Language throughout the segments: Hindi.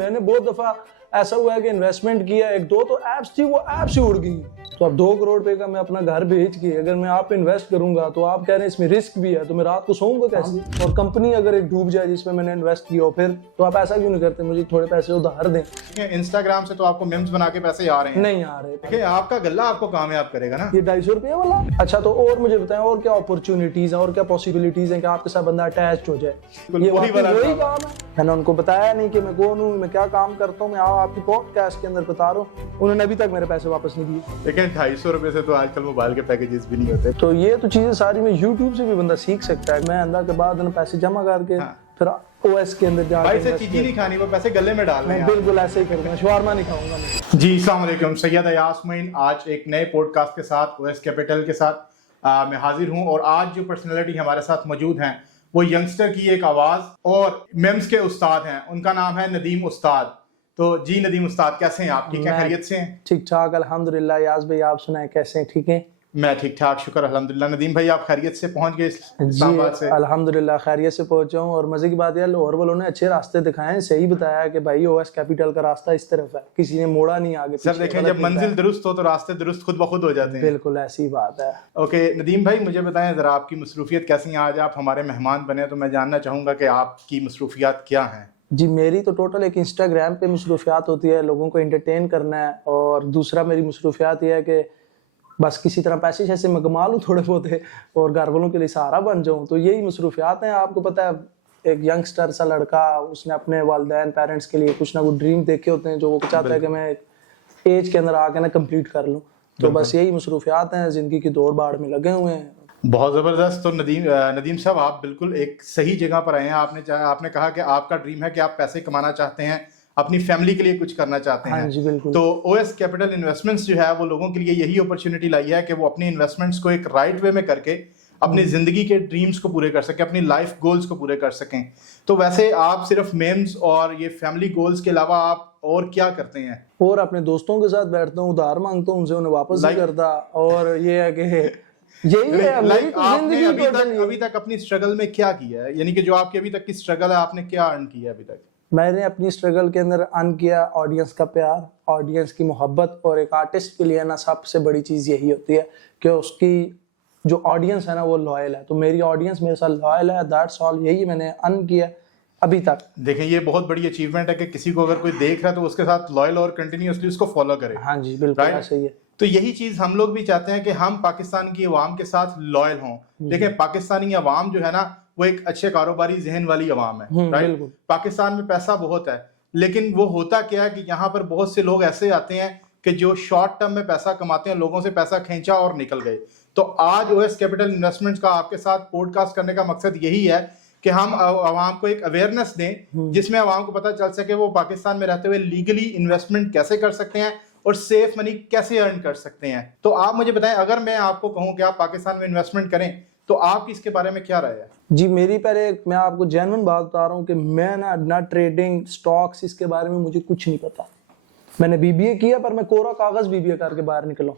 मैंने बहुत दफा ऐसा हुआ है कि इन्वेस्टमेंट किया, एक दो तो ऐप्स थी, वो ऐप्स ही उड़ गई। तो अब 2 करोड़ रुपए का मैं अपना घर बेच के अगर मैं आप पे इन्वेस्ट करूंगा तो आप कह रहे हैं इसमें रिस्क भी है, तो मैं रात को सोऊंगा कैसे? और कंपनी अगर एक डूब जाए जिसमें मैंने इन्वेस्ट किया हो, फिर तो आप ऐसा क्यों नहीं करते, मुझे थोड़े पैसे उधार दें। इंस्टाग्राम से तो आपको मेम्स बना के पैसे आ रहे हैं? नहीं आ रहे। देखिए आपका गल्ला आपको कामयाब करेगा ना। ये 250 रुपये वाला। अच्छा, तो और मुझे बताएं और क्या अपॉर्चुनिटीज हैं और क्या पॉसिबिलिटीज हैं कि आपके साथ बंदा अटैच हो जाए? ये वही काम है। मैंने उनको बताया नहीं कि मैं कौन हूँ, मैं क्या काम करता हूँ, मैं आपकी पॉडकास्ट के अंदर बता रहा हूँ। उन्होंने अभी तक मेरे पैसे वापस नहीं दिए। लेकिन 250 रुपए से तो आजकल मोबाइल के पैकेजेस भी नहीं होते। तो ये तो चीजें सारी मैं यूट्यूब से भी बंदा सीख सकता है। मैं अंदर के बाद पैसे जमा करके फिर ओएस के अंदर जाकर भाई से चीजें नहीं खानी, वो पैसे गले में डालने हैं। बिल्कुल ऐसे ही करूंगा, शवारमा नहीं खाऊंगा मैं। जी अस्सलाम वालेकुम, सैयद अयास मोइन आज एक नए पॉडकास्ट के साथ ओएस कैपिटल के साथ मैं हाजिर हूं। और आज जो पर्सनालिटी हमारे साथ मौजूद हैं वो यंगस्टर की एक आवाज और मेम्स के उस्ताद हैं। उनका नाम है नदीम उस्ताद। तो जी नदीम उस्ताद, कैसे हैं आप? ठीक है, खैरियत से हैं? ठीक ठाक अल्हम्दुलिल्लाह। यास भाई आप सुनाएं कैसे हैं? ठीक हैं? मैं ठीक ठाक, शुक्र अल्हम्दुलिल्लाह। नदीम भाई आप खैरियत से पहुंच गए इस्लामाबाद से? अल्हम्दुलिल्लाह खैरियत से पहुंचा हूं। और मजे की बात है लाहौर वालों ने अच्छे रास्ते दिखाए हैं, सही बताया कि भाई ओएस कैपिटल का रास्ता इस तरफ है, किसी ने मोड़ा नहीं आगे। सर देखें, जब मंजिल दुरुस्त हो तो रास्ते दुरुस्त खुद ब खुद हो जाते हैं। बिल्कुल ऐसी बात है। ओके नदीम भाई, मुझे बताएं जरा आपकी मसरूफियत कैसी है? आज आप हमारे मेहमान बने तो मैं जानना चाहूंगा कि आपकी मसरूफियत क्या हैं? जी मेरी तो टोटल एक इंस्टाग्राम पे मसरूफियात होती है, लोगों को एंटरटेन करना है। और दूसरा मेरी मसरूफियात ये है कि बस किसी तरह पैसे जैसे मैं कमा लूँ थोड़े बहुत और घर वालों के लिए सहारा बन जाऊँ। तो यही मसरूफियात हैं। आपको पता है एक यंगस्टर सा लड़का, उसने अपने वालिदैन पेरेंट्स के लिए कुछ ना कुछ ड्रीम देखे होते हैं जो वो चाहता है कि मैं एज के अंदर आके ना कंप्लीट कर लूँ। तो बस यही मसरूफियात हैं, जिंदगी की दौड़ भाड़ में लगे हुए हैं। बहुत ज़बरदस्त। तो नदीम साहब, आप बिल्कुल एक सही जगह पर आए हैं। आपने कहा कि आपका ड्रीम है कि आप पैसे कमाना चाहते हैं, अपनी फैमिली के लिए कुछ करना चाहते हैं। हाँ जी बिल्कुल। तो ओएस कैपिटल इन्वेस्टमेंट्स जो है वो लोगों के लिए यही अपॉर्चुनिटी लाई है कि वो अपनी इन्वेस्टमेंट्स को एक राइट वे में करके अपनी जिंदगी के ड्रीम्स को पूरे कर सकें, अपनी लाइफ गोल्स को पूरे कर सकें। तो वैसे आप सिर्फ मेम्स और ये फैमिली गोल्स के अलावा आप और क्या करते हैं? और अपने दोस्तों के साथ बैठता हूँ, उधार मांगता हूँ उनसे, उन्हें वापस नहीं करता। और ये है कि यही है लाइक आपने अभी तक अपनी स्ट्रगल में क्या किया है? यानी कि जो आपकी अभी तक की स्ट्रगल है, आपने क्या अर्न किया अभी तक? मैंने अपनी स्ट्रगल के अंदर अर्न किया ऑडियंस का प्यार, ऑडियंस की मोहब्बत। और एक आर्टिस्ट के लिए ना सबसे बड़ी चीज़ यही होती है कि उसकी जो ऑडियंस है ना वो लॉयल है। तो मेरी ऑडियंस मेरे साथ लॉयल है, दैट्स ऑल। यही मैंने अर्न किया अभी तक। देखें, ये बहुत बड़ी अचीवमेंट है कि किसी को अगर कोई देख रहा है तो उसके साथ लॉयल और कंटिन्यूअसली उसको फॉलो करे। हाँ जी बिल्कुल ऐसा ही है। तो यही चीज हम लोग भी चाहते हैं कि हम पाकिस्तान की अवाम के साथ लॉयल हों। देखिए, पाकिस्तानी अवाम जो है ना वो एक अच्छे कारोबारी जहन वाली अवाम है, राइट? पाकिस्तान में पैसा बहुत है, लेकिन वो होता क्या है कि यहाँ पर बहुत से लोग ऐसे आते हैं कि जो शॉर्ट टर्म में पैसा कमाते हैं, लोगों से पैसा खींचा और निकल गए। तो आज ओएस कैपिटल इन्वेस्टमेंट्स का आपके साथ पॉडकास्ट करने का मकसद यही है कि हम आवाम को एक अवेयरनेस दें जिसमें आवाम को पता चल सके वो पाकिस्तान में रहते हुए लीगली इन्वेस्टमेंट कैसे कर सकते हैं और सेफ मनी कैसे अर्न कर सकते हैं। तो आप मुझे बताएं, अगर मैं आपको कहूं कि आप पाकिस्तान में इन्वेस्टमेंट करें तो आपकी इसके बारे में क्या राय है? जी मेरी पहले मैं आपको जेन्युइन बात बता रहा हूँ कि मैं ना ट्रेडिंग स्टॉक्स इसके बारे में मुझे कुछ नहीं पता। मैंने बीबीए किया पर मैं कोरा कागज बीबीए करके बाहर निकला।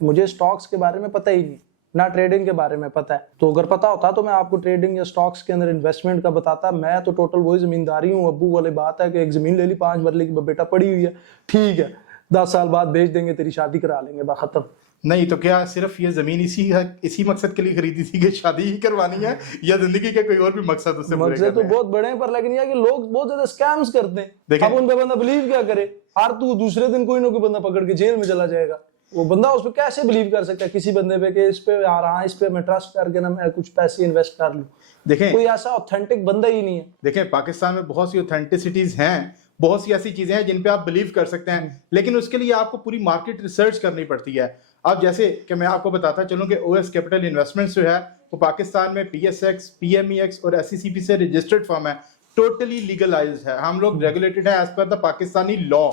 मुझे स्टॉक्स के बारे में पता ही नहीं, ना ट्रेडिंग के बारे में पता है। तो अगर पता होता तो मैं आपको ट्रेडिंग या स्टॉक्स के अंदर इन्वेस्टमेंट का बताता। मैं तो टोटल वही जमींदारी हूँ। अब्बू वाली बात है कि एक जमीन ले ली 5 मरले की, बेटा पड़ी हुई है, ठीक है 10 साल बाद बेच देंगे, तेरी शादी करा लेंगे, बा खत्म। नहीं तो क्या सिर्फ ये जमीन इसी मकसद के लिए खरीदी थी कि शादी ही करवानी है, या जिंदगी के कोई और भी मकसद उससे पूरे करने हैं? तो बहुत बड़े हैं, पर लेकिन ये कि लोग बहुत ज्यादा स्कैम्स करते हैं। अब उन पे बंदा बिलीव क्या करे? हर तू दूसरे दिन कोई ना कोई बंदा पकड़ के जेल में चला जाएगा। वो बंदा उस पर कैसे बिलीव कर सकता है किसी बंदे पे कि इस पे आ रहा है, इस पे मैं ट्रस्ट करके ना मैं कुछ पैसे इन्वेस्ट कर लूं? देखें, कोई ऐसा ऑथेंटिक बंदा ही नहीं है। देखें, पाकिस्तान में बहुत सी ऑथेंटिसिटीज हैं, बहुत सी ऐसी चीजें हैं जिन पे आप बिलीव कर सकते हैं, लेकिन उसके लिए आपको पूरी मार्केट रिसर्च करनी पड़ती है। अब जैसे कि मैं आपको बताता चलूं कि ओएस कैपिटल इन्वेस्टमेंट्स जो है वो पाकिस्तान में PSX, PMEX और SECP से रजिस्टर्ड फर्म है, टोटली लीगलाइज्ड है। हम लोग रेगुलेटेड है as per the Pakistani law.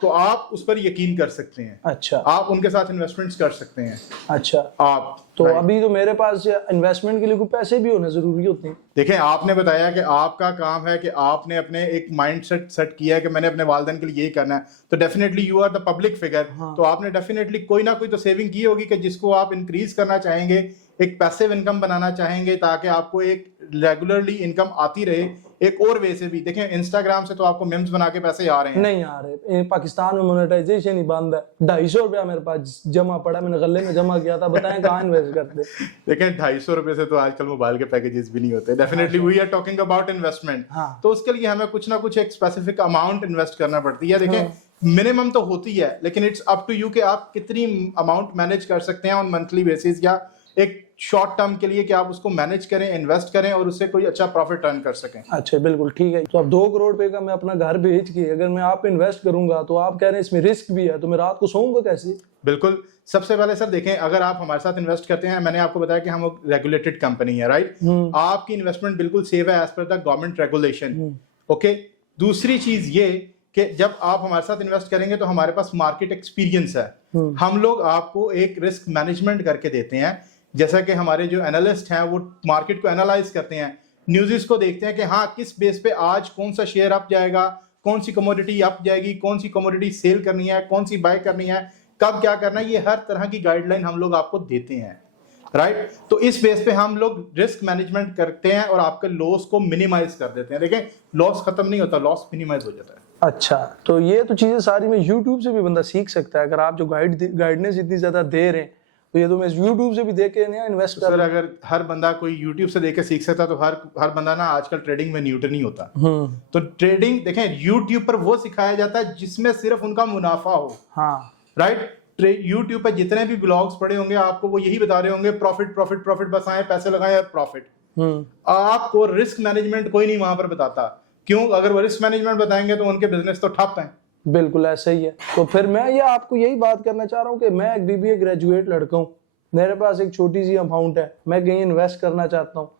तो आप उस पर यकीन कर सकते हैं। अच्छा, आप उनके साथ इन्वेस्टमेंट्स कर सकते हैं। अच्छा, आप तो अभी तो मेरे पास इन्वेस्टमेंट के लिए कुछ पैसे भी होने जरूरी होते हैं। देखें, आपने बताया कि आपका काम है कि आपने अपने एक माइंड सेट किया है कि मैंने अपने वालिदैन के लिए यही करना है। तो definitely you are the public figure. तो आपने डेफिनेटली कोई ना कोई तो सेविंग की होगी कि जिसको आप इंक्रीज करना चाहेंगे, एक पैसिव इनकम बनाना चाहेंगे ताकि आपको एक रेगुलरली इनकम आती रहे, एक और वे से भी देखें, इंस्टाग्राम से तो आपको मेम्स बना के पैसे आ रहे हैं। नहीं आ रहे, पाकिस्तान में मोनेटाइजेशन ही बंद है। 250 रुपया मेरे पास जमा पड़ा, मैंने गले में जमा किया था, बताएं कहाँ इन्वेस्ट करते। देखें 250 रुपए से तो आजकल मोबाइल के पैकेजेस भी नहीं होते। Definitely we are talking about investment. तो उसके लिए हमें कुछ ना कुछ एक स्पेसिफिक अमाउंट इन्वेस्ट करना पड़ती है। देखें मिनिमम तो होती है, लेकिन इट्स अप टू यू कि आप कितनी अमाउंट मैनेज कर सकते हैं ऑन मंथली बेसिस, या एक शॉर्ट टर्म के लिए कि आप उसको मैनेज करें, इन्वेस्ट करें और उससे कोई अच्छा प्रॉफिट अर्न कर सकें। अच्छा बिल्कुल ठीक है। तो अब 2 करोड़ रुपए का मैं अपना घर बेच के अगर मैं आप इन्वेस्ट करूंगा, तो आप कह रहे हैं इसमें रिस्क भी है, तो मैं रात को सोऊंगा कैसे? बिल्कुल, सबसे पहले सर देखें, अगर आप हमारे साथ इन्वेस्ट करते हैं, मैंने आपको बताया कि हम रेगुलेटेड कंपनी है, राइट? आपकी इन्वेस्टमेंट बिल्कुल सेफ है as per the government regulation. Okay, दूसरी चीज ये कि जब आप हमारे साथ इन्वेस्ट करेंगे तो हमारे पास मार्केट एक्सपीरियंस है। हम लोग आपको एक रिस्क मैनेजमेंट करके देते हैं, जैसा कि हमारे जो एनालिस्ट हैं वो मार्केट को एनालाइज करते हैं, न्यूज़ को देखते हैं कि हाँ किस बेस पे आज कौन सा शेयर अप जाएगा, कौन सी कमोडिटी अप जाएगी, कौन सी कमोडिटी सेल करनी है, कौन सी बाय करनी है, कब क्या करना है, ये हर तरह की गाइडलाइन हम लोग आपको देते हैं, राइट? तो इस बेस पे हम लोग रिस्क मैनेजमेंट करते हैं और आपके लॉस को मिनिमाइज कर देते हैं। देखें लॉस खत्म नहीं होता, लॉस मिनिमाइज हो जाता है। अच्छा, तो ये तो चीजें सारी मैं YouTube से भी बंदा सीख सकता है। अगर आप जो गाइडेंस इतनी ज्यादा दे रहे हैं, तो ये तो मैं YouTube से भी देख के ना इन्वेस्ट कर। सर अगर हर बंदा कोई YouTube से देख के सीख सकता तो हर बंदा ना आजकल ट्रेडिंग में न्यूटन नहीं होता। तो ट्रेडिंग देखें YouTube पर वो सिखाया जाता है जिसमें सिर्फ उनका मुनाफा हो। हाँ राइट, YouTube पर जितने भी ब्लॉग्स पड़े होंगे आपको वो यही बता रहे होंगे प्रॉफिट प्रॉफिट प्रॉफिट, बस आए पैसे लगाएं और प्रॉफिट। आपको रिस्क मैनेजमेंट कोई नहीं वहां पर बताता। क्यों? अगर वो रिस्क मैनेजमेंट बताएंगे तो उनके बिजनेस तो ठप हैं। बिल्कुल ऐसा ही है। तो फिर मैं ये आपको यही बात करना चाह रहा हूँ कि मैं एक BBA ग्रेजुएट लड़का हूँ, मेरे पास एक छोटी सी अमाउंट है, मैं कहीं इन्वेस्ट करना चाहता हूँ।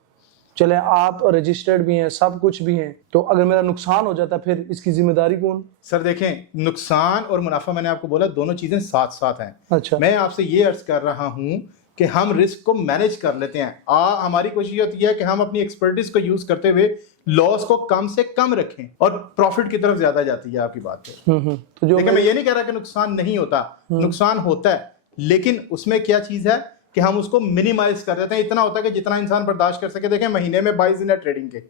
चले आप रजिस्टर्ड भी हैं, सब कुछ भी हैं, तो अगर मेरा नुकसान हो जाता फिर इसकी जिम्मेदारी कौन? सर देखें, नुकसान और मुनाफा मैंने आपको बोला दोनों चीजें साथ साथ हैं। अच्छा, मैं आपसे ये अर्ज कर रहा हूं कि हम रिस्क को मैनेज कर लेते हैं। हमारी कोशिश होती है कि हम अपनी एक्सपर्टीज को यूज करते हुए लॉस को कम से कम रखें और प्रॉफिट की तरफ ज्यादा जाती है आपकी बात है। तो जो मैं ये नहीं कह रहा कि नुकसान नहीं होता, नुकसान होता है, लेकिन उसमें क्या चीज है कि हम उसको मिनिमाइज कर देते हैं। इतना होता है कि जितना इंसान बर्दाश्त कर सके। देखें महीने में 22 दिन है ट्रेडिंग के,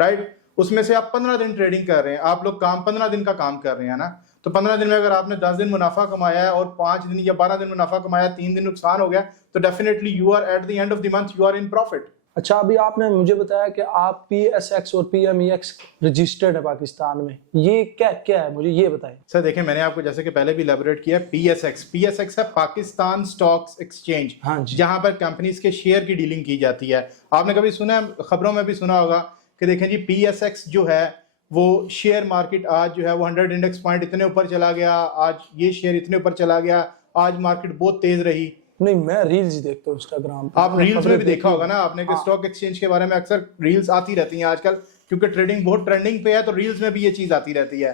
राइट? उसमें से आप 15 दिन ट्रेडिंग कर रहे हैं, आप लोग 15 दिन का काम कर रहे हैं ना, तो 15 दिन में अगर आपने 10 दिन मुनाफा कमाया है और 5 दिन या 12 दिन मुनाफा कमाया, 3 दिन नुकसान हो गया, तो definitely you are at the end of the month you are in profit. अच्छा, अभी आपने मुझे बताया कि आप PSX और PMEX रजिस्टर्ड है पाकिस्तान में, ये क्या क्या है, मुझे ये बताएं। सर देखें, मैंने आपको जैसे कि पहले भी इलैबोरेट किया, PSX है पाकिस्तान स्टॉक्स एक्सचेंज, हाँ जी, जहां पर कंपनीज के शेयर की डीलिंग की जाती है। आपने कभी सुना है, खबरों में भी सुना होगा कि देखें जी PSX जो है वो शेयर मार्केट आज जो है वो 100 इंडेक्स पॉइंट इतने ऊपर चला गया, आज ये शेयर इतने ऊपर चला गया, आज मार्केट बहुत तेज रही। नहीं, मैं रील्स ही देखता हूँ इंस्टाग्राम पे। आप रील्स में भी देखा होगा ना आपने कि स्टॉक एक्सचेंज के बारे में अक्सर रील्स आती रहती हैं आजकल, क्योंकि ट्रेडिंग बहुत ट्रेंडिंग पे है, तो रील्स में भी ये चीज आती रहती है।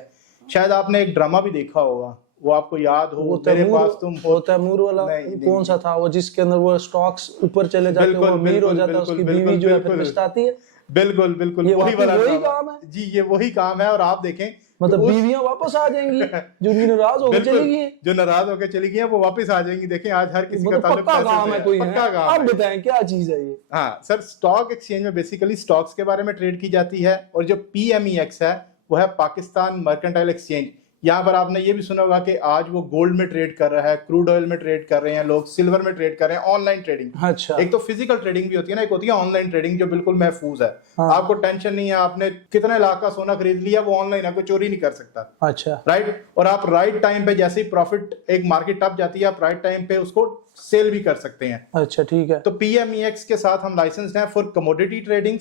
शायद आपने एक ड्रामा भी देखा होगा, वो आपको याद हो, मेरे पास तुम हो। तैमूर वाला कौन सा था वो, जिसके अंदर वो स्टॉक्स ऊपर चले जाते हैं, वो अमीर हो जाता है, उसकी बीवी जो है फिर पछताती है। बिल्कुल बिल्कुल वही काम है जी, ये वही काम है। और आप देखें मतलब बीवियां वापस आ जाएंगी जो नाराज होकर चली गई हैं, जो नाराज होकर चली गई हैं वो वापस आ जाएंगी। देखें आज हर किसी का ताल्लुक पक्का काम है, कोई पक्का काम है। आप बताएं क्या चीज है ये? हाँ सर, स्टॉक एक्सचेंज में बेसिकली स्टॉक्स के बारे में ट्रेड की जाती है, और जो PMEX है वो है पाकिस्तान मर्केंटाइल एक्सचेंज। यहाँ पर आपने ये भी सुना होगा कि आज वो गोल्ड में ट्रेड कर रहा है, क्रूड ऑयल में ट्रेड कर रहे हैं लोग, सिल्वर में ट्रेड कर रहे हैं, ऑनलाइन ट्रेडिंग। अच्छा, एक तो फिजिकल ट्रेडिंग भी होती है ना, एक होती है ऑनलाइन ट्रेडिंग जो बिल्कुल महफूज है। हाँ। आपको टेंशन नहीं है, आपने कितने लाख का सोना खरीद लिया, वो ऑनलाइन है, कोई चोरी नहीं कर सकता। अच्छा, राइट, और आप राइट टाइम पे जैसे ही प्रॉफिट एक मार्केट अप जाती है, आप राइट टाइम पे उसको सेल भी कर सकते हैं। अच्छा ठीक है। तो PMEX के साथ हम लाइसेंस्ड हैं for commodity trading,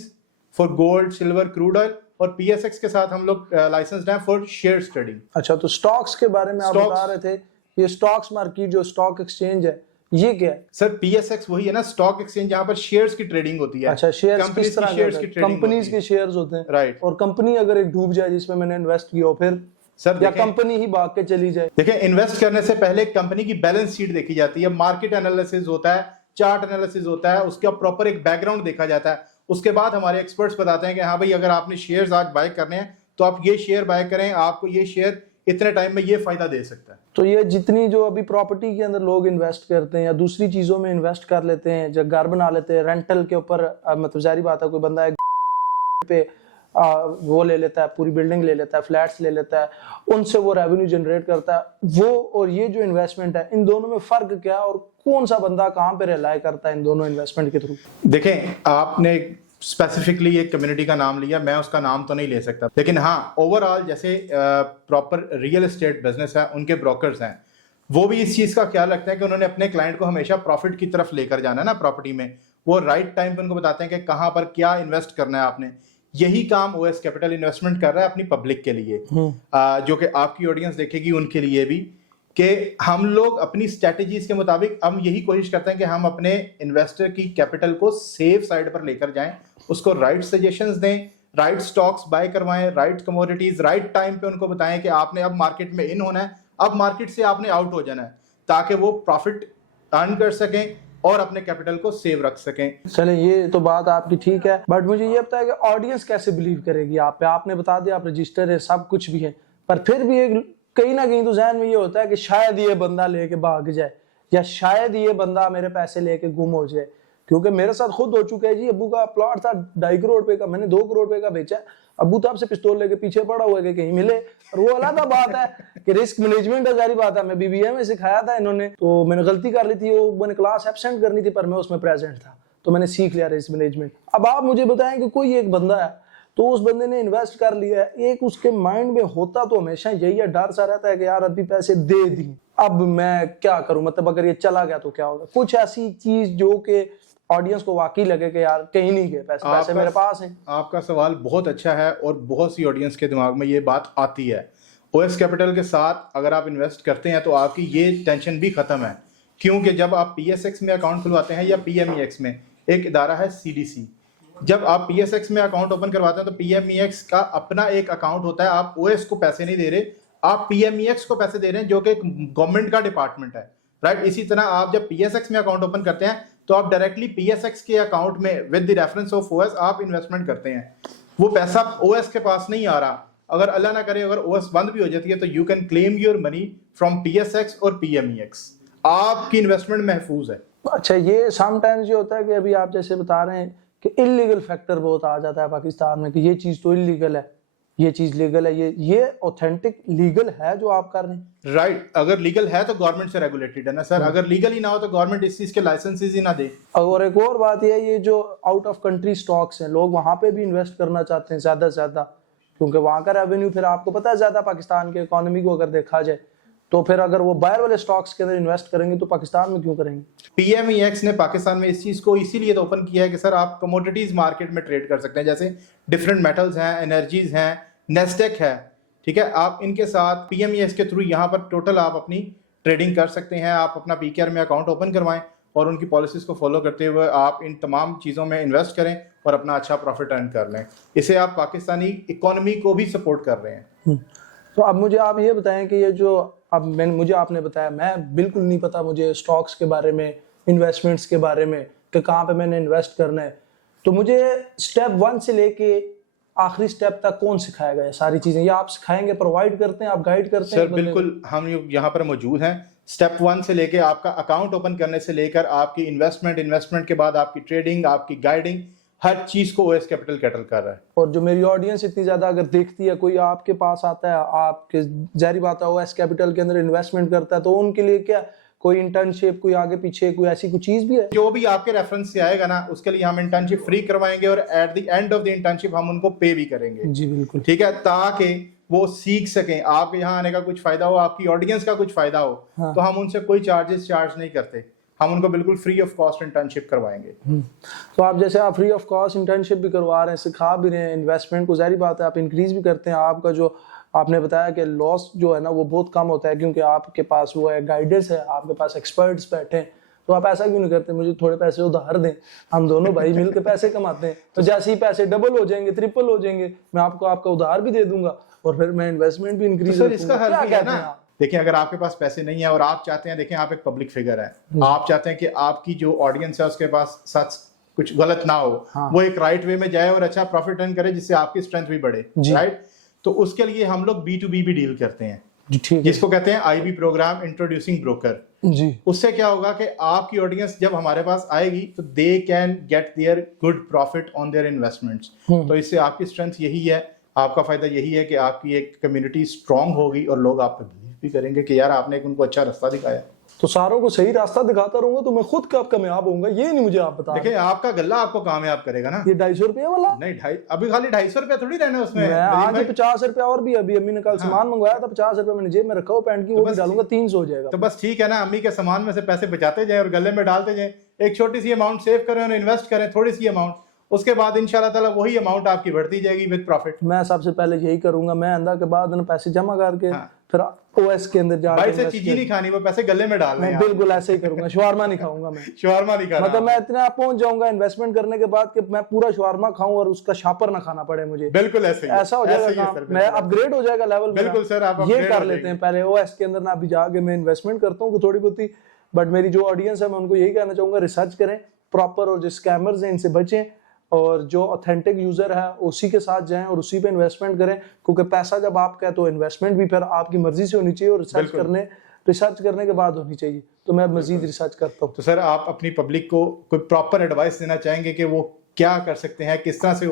for gold, silver, crude oil, और PSX के साथ हम लोग लाइसेंस्ड हैं फॉर शेयर्स ट्रेडिंग। अच्छा, तो स्टॉक्स के बारे में आप बता रहे थे, ये स्टॉक्स मार्केट जो स्टॉक एक्सचेंज है ये क्या है? सर PSX वही है ना, स्टॉक एक्सचेंज, जहां पर शेयर्स की ट्रेडिंग होती है। अच्छा, शेयर्स किस तरह के? कंपनीज के शेयर्स होते हैं, राइट। और कंपनी अगर एक डूब जाए जिसमें मैंने इन्वेस्ट किया हो, फिर सर या कंपनी ही भाग के चली जाए? देखिए, इन्वेस्ट करने से पहले कंपनी की बैलेंस शीट देखी जाती है, मार्केट एनालिसिस होता है, चार्ट एनालिसिस होता है, उसका प्रॉपर एक बैकग्राउंड देखा जाता है। उसके बाद हमारे एक्सपर्ट्स बताते हैं कि हाँ भाई, अगर आपने शेयर्स आज बाय करने हैं तो आप ये शेयर बाय करें, आपको ये शेयर इतने टाइम में ये फायदा दे सकता है। तो ये जितनी जो अभी प्रॉपर्टी के अंदर लोग इन्वेस्ट करते हैं या दूसरी चीजों में इन्वेस्ट कर लेते हैं, जब घर बना लेते हैं रेंटल के ऊपर, मतलब जारी बात है कोई बंदा पे वो ले लेता है, पूरी बिल्डिंग ले लेता है, फ्लैट्स ले लेता है, उनसे वो रेवेन्यू जनरेट करता है। वो और ये जो इन्वेस्टमेंट है, इन दोनों में फर्क क्या है और कौन सा बंदा कहाँ पे रिलाय करता है इन दोनों इन्वेस्टमेंट के थ्रू? देखें, आपने स्पेसिफिकली एक कम्युनिटी का नाम लिया, मैं उसका नाम तो नहीं ले सकता, लेकिन हाँ ओवरऑल जैसे प्रॉपर रियल एस्टेट बिजनेस है, उनके ब्रोकर्स हैं, वो भी इस चीज का ख्याल रखते हैं कि उन्होंने अपने क्लाइंट को हमेशा प्रॉफिट की तरफ लेकर जाना है ना प्रॉपर्टी में। वो राइट टाइम पे उनको बताते हैं कि कहाँ पर क्या इन्वेस्ट करना है आपने। यही काम ओएस कैपिटल इन्वेस्टमेंट कर रहा है अपनी पब्लिक के लिए, जो कि आपकी ऑडियंस देखेगी उनके लिए भी, कि हम लोग अपनी स्ट्रेटेजीज के मुताबिक हम यही कोशिश करते हैं कि हम अपने इन्वेस्टर की कैपिटल को सेफ साइड पर लेकर जाएं, उसको राइट सजेशंस दें, राइट स्टॉक्स बाय करवाएं, राइट कमोडिटीज राइट टाइम पे उनको बताएं कि आपने अब मार्केट में इन होना है, अब मार्केट से आपने आउट हो जाना है, ताकि वो प्रॉफिट अर्न कर सकें और अपने कैपिटल को सेव रख सकें। चले, ये तो बात आपकी ठीक है, बट मुझे ये बताया कि ऑडियंस कैसे बिलीव करेगी आप पे? आपने बता दिया आप रजिस्टर है, सब कुछ भी है, पर फिर भी एक कहीं ना कहीं तो जहन में ये होता है कि शायद ये बंदा लेके भाग जाए, या शायद ये बंदा मेरे पैसे लेके गुम हो जाए। क्योंकि मेरे साथ खुद हो चुका है जी, अब्बू का प्लॉट था 2.5 करोड़ रुपए का, मैंने 2 करोड़ रुपए का बेचा, अब्बू तो आपसे पिस्तौल लेके पीछे पड़ा हुआ है कि कहीं मिले। और वो अलग बात है कि रिस्क मैनेजमेंट है, जारी बात है, मैं बीबीए में सिखाया था इन्होंने, तो मैंने गलती कर ली थी, वो मैंने क्लास एब्सेंट करनी थी पर मैं उसमें प्रेजेंट था, तो मैंने सीख लिया रिस्क मैनेजमेंट। अब आप मुझे बताएं कि कोई एक बंदा है, तो उस बंदे ने इन्वेस्ट कर लिया है, एक उसके माइंड में होता तो हमेशा यही है, डर सा रहता है कि यार अभी पैसे दे दी, अब मैं क्या करूं, मतलब अगर ये चला गया तो क्या होगा? कुछ ऐसी चीज जो कि ऑडियंस को वाकई लगे कि यार कहीं नहीं गए पैसे, पैसे मेरे पास हैं। आपका सवाल बहुत अच्छा है और बहुत सी ऑडियंस के दिमाग में ये बात आती है। ओएस कैपिटल के साथ अगर आप इन्वेस्ट करते हैं तो आपकी ये टेंशन भी खत्म है, क्योंकि जब आप पीएसएक्स में अकाउंट खुलवाते हैं या पीएमईएक्स में, एक इदारा है सीडीसी, जब आप पीएसएक्स में अकाउंट ओपन करवाते हैं तो पीएमईएक्स का अपना एक अकाउंट होता है, आप ओएस को पैसे नहीं दे रहे, आप पीएमईएक्स को पैसे दे रहे हैं, जो कि गवर्नमेंट का डिपार्टमेंट है, राइट। इसी तरह आप जब पीएसएक्स में अकाउंट ओपन करते हैं तो आप डायरेक्टली पीएसएक्स के अकाउंट में with the reference of OS आप इन्वेस्टमेंट करते हैं, वो पैसा ओएस के पास नहीं आ रहा। अगर अल्लाह ना करे अगर ओएस बंद भी हो जाती है तो you can claim your money from PSX और पीएमईएक्स, आपकी इन्वेस्टमेंट महफूज है। अच्छा, ये समटाइम्स ये होता है कि अभी आप जैसे बता रहे हैं कि इलीगल फैक्टर बहुत आ जाता है पाकिस्तान में, कि ये चीज तो इलीगल है, ये चीज लीगल है, ये ऑथेंटिक लीगल है जो आप कर रहे हैं? राइट, अगर लीगल है तो गवर्नमेंट से रेगुलेटेड है ना सर, अगर लीगल ही ना हो तो गवर्नमेंट इस चीज के लाइसेंसेस ही ना दे। और एक और बात ये जो आउट ऑफ कंट्री स्टॉक्स हैं, लोग वहां पे भी इन्वेस्ट करना चाहते हैं ज्यादा से ज्यादा, क्योंकि वहां का रेवेन्यू फिर आपको पता है ज्यादा पाकिस्तान के इकोनॉमी को अगर देखा जाए, तो फिर अगर वो बाहर वाले स्टॉक्स के अंदर इन्वेस्ट करेंगे तो पाकिस्तान में क्यों करेंगे? पीएमईएक्स ने पाकिस्तान में इस चीज को इसीलिए तो ओपन किया है कि सर आप कमोडिटीज मार्केट में ट्रेड कर सकते हैं, जैसे डिफरेंट मेटल्स हैं, एनर्जीज हैं, नेस्टेक है, ठीक है। आप इनके साथ पीएमईएक्स के थ्रू यहाँ पर टोटल आप अपनी ट्रेडिंग कर सकते हैं। आप अपना पीकेआर में अकाउंट ओपन करवाएं और उनकी पॉलिसीज को फॉलो करते हुए आप इन तमाम चीज़ों में इन्वेस्ट करें और अपना अच्छा प्रॉफिट अर्न कर लें। इससे आप पाकिस्तानी इकोनॉमी को भी सपोर्ट कर रहे हैं। तो अब मुझे आप ये बताएं कि ये जो अब मुझे आपने बताया, मैं बिल्कुल नहीं पता मुझे स्टॉक्स के बारे में, इन्वेस्टमेंट्स के बारे में, कि कहाँ पे मैंने इन्वेस्ट करना है, तो मुझे स्टेप 1 से लेके आखिरी स्टेप तक कौन सिखाएगा ये सारी चीजें? या आप सिखाएंगे, प्रोवाइड करते हैं, आप गाइड करते हैं? सर बिल्कुल, हम यहाँ पर मौजूद हैं। स्टेप 1 से लेके आपका अकाउंट ओपन करने से लेकर आपकी इन्वेस्टमेंट के बाद आपकी ट्रेडिंग, आपकी गाइडिंग, हर चीज को ओएस कैपिटल कैटल कर रहा है। और जो मेरी ऑडियंस इतनी ज्यादा अगर देखती है, कोई आपके पास आता है, आपके जारी बात है ओएस कैपिटल के अंदर इन्वेस्टमेंट करता है, तो उनके लिए क्या कोई इंटर्नशिप, कोई आगे पीछे कोई ऐसी कोई चीज भी है? जो भी आपके रेफरेंस से आएगा ना, उसके लिए हम इंटर्नशिप फ्री करवाएंगे और eight the end of the internship हम उनको पे भी करेंगे। जी बिल्कुल, ठीक है, ताकि वो सीख सकें, आपके यहाँ आने का कुछ फायदा हो, आपकी ऑडियंस का कुछ फायदा हो। हाँ। तो हम उनसे कोई चार्ज नहीं करते, हम उनको बिल्कुल फ्री ऑफ कॉस्ट इंटर्नशिप करवाएंगे। तो आप जैसे आप फ्री ऑफ कॉस्ट इंटर्नशिप भी करवा रहे हैं, सिखा भी रहे हैं, इन्वेस्टमेंट को जारी बात है आप इंक्रीज भी करते हैं। आपका जो आपने बताया कि लॉस जो है ना वो बहुत कम होता है, क्योंकि आपके पास वो है गाइडेंस है, आपके पास एक्सपर्ट्स बैठे हैं। तो आप ऐसा क्यों नहीं करते, मुझे थोड़े पैसे उधार दें, हम दोनों भाई मिलकर पैसे कमाते हैं, तो जैसे ही पैसे डबल हो जाएंगे, ट्रिपल हो जाएंगे, मैं आपको आपका उधार भी दे दूंगा और फिर मैं इन्वेस्टमेंट भी इंक्रीज। तो इसका हल भी है ना। देखिए, अगर आपके पास पैसे नहीं है और आप चाहते हैं, देखें आप एक पब्लिक फिगर है, आप चाहते हैं कि आपकी जो ऑडियंस है उसके पास सच कुछ गलत ना हो, हाँ। वो एक राइट वे में जाए और अच्छा प्रॉफिट अर्न करे, जिससे आपकी स्ट्रेंथ भी बढ़े, राइट। तो उसके लिए हम लोग B2B भी डील करते हैं, जी ठीक है जिसको कहते हैं आईबी प्रोग्राम इंट्रोड्यूसिंग ब्रोकर। जी। उससे क्या होगा कि आपकी ऑडियंस जब हमारे पास आएगी तो they can get their good profit on their investments. तो इससे आपकी स्ट्रेंथ यही है, आपका फायदा यही है कि आपकी एक कम्युनिटी स्ट्रांग होगी और लोग आप पे बिलीव भी करेंगे कि यार आपने एक उनको अच्छा रास्ता दिखाया। तो सारों को सही रास्ता दिखाता रहूंगा तो मैं खुद कब कामयाब होऊंगा, ये नहीं मुझे आप बता। देखिए आपका गल्ला आपको कामयाब करेगा ना। ये 250 रुपये वाला नहीं, अभी खाली 250 रुपया थोड़ी रहना है उसमें। मैं आज 50 रुपया और भी, अभी अम्मी ने कल सामान मंगवाया था 50 रुपये मैंने जेब में रखा, पैंट की वो भी डालूंगा 300 हो जाएगा। तो बस ठीक है ना, अम्मी के सामान में से पैसे बचाते जाए और गले में डालते जाए, एक छोटी सी अमाउंट सेव करें और इन्वेस्ट करें थोड़ी सी अमाउंट, उसके बाद इंशाल्लाह ताला वही अमाउंट आपकी बढ़ती जाएगी विद प्रॉफिट। मैं सबसे पहले यही करूंगा, मैं अंदर के बाद पैसे जमा करके फिर ओएस के अंदर जाकर भाई से चीज नहीं खानी, वो पैसे गले में डालने हैं। बिल्कुल ऐसे ही करूंगा, शवारमा नहीं खाऊंगा मैं। शवारमा नहीं खाना मतलब मैं इतना पहुंच जाऊंगा इन्वेस्टमेंट करने के बाद कि मैं पूरा शवारमा खाऊं और उसका शापर ना खाना पड़े मुझे। बिल्कुल ऐसे ही, ऐसा हो जाएगा, मैं अपग्रेड हो जाएगा लेवल। बिल्कुल सर, आप ये कर लेते हैं पहले ओएस के अंदर ना, अभी जाके मैं इन्वेस्टमेंट करता हूँ थोड़ी बहुत ही। बट मेरी जो ऑडियंस है मैं उनको यही कहना चाहूंगा, रिसर्च करें प्रॉपर, और जो स्कैमर्स हैं इनसे बचें, और जो ऑथेंटिक यूजर है उसी के साथ जाएं और उसी पे इन्वेस्टमेंट करें, क्योंकि पैसा जब आपका है तो इन्वेस्टमेंट भी फिर आपकी मर्जी से होनी चाहिए और रिसर्च करने के बाद होनी चाहिए। तो मैं मजीद रिसर्च करता हूँ। तो सर आप अपनी पब्लिक को कोई प्रॉपर एडवाइस देना चाहेंगे कि वो क्या कर सकते हैं, किस तरह से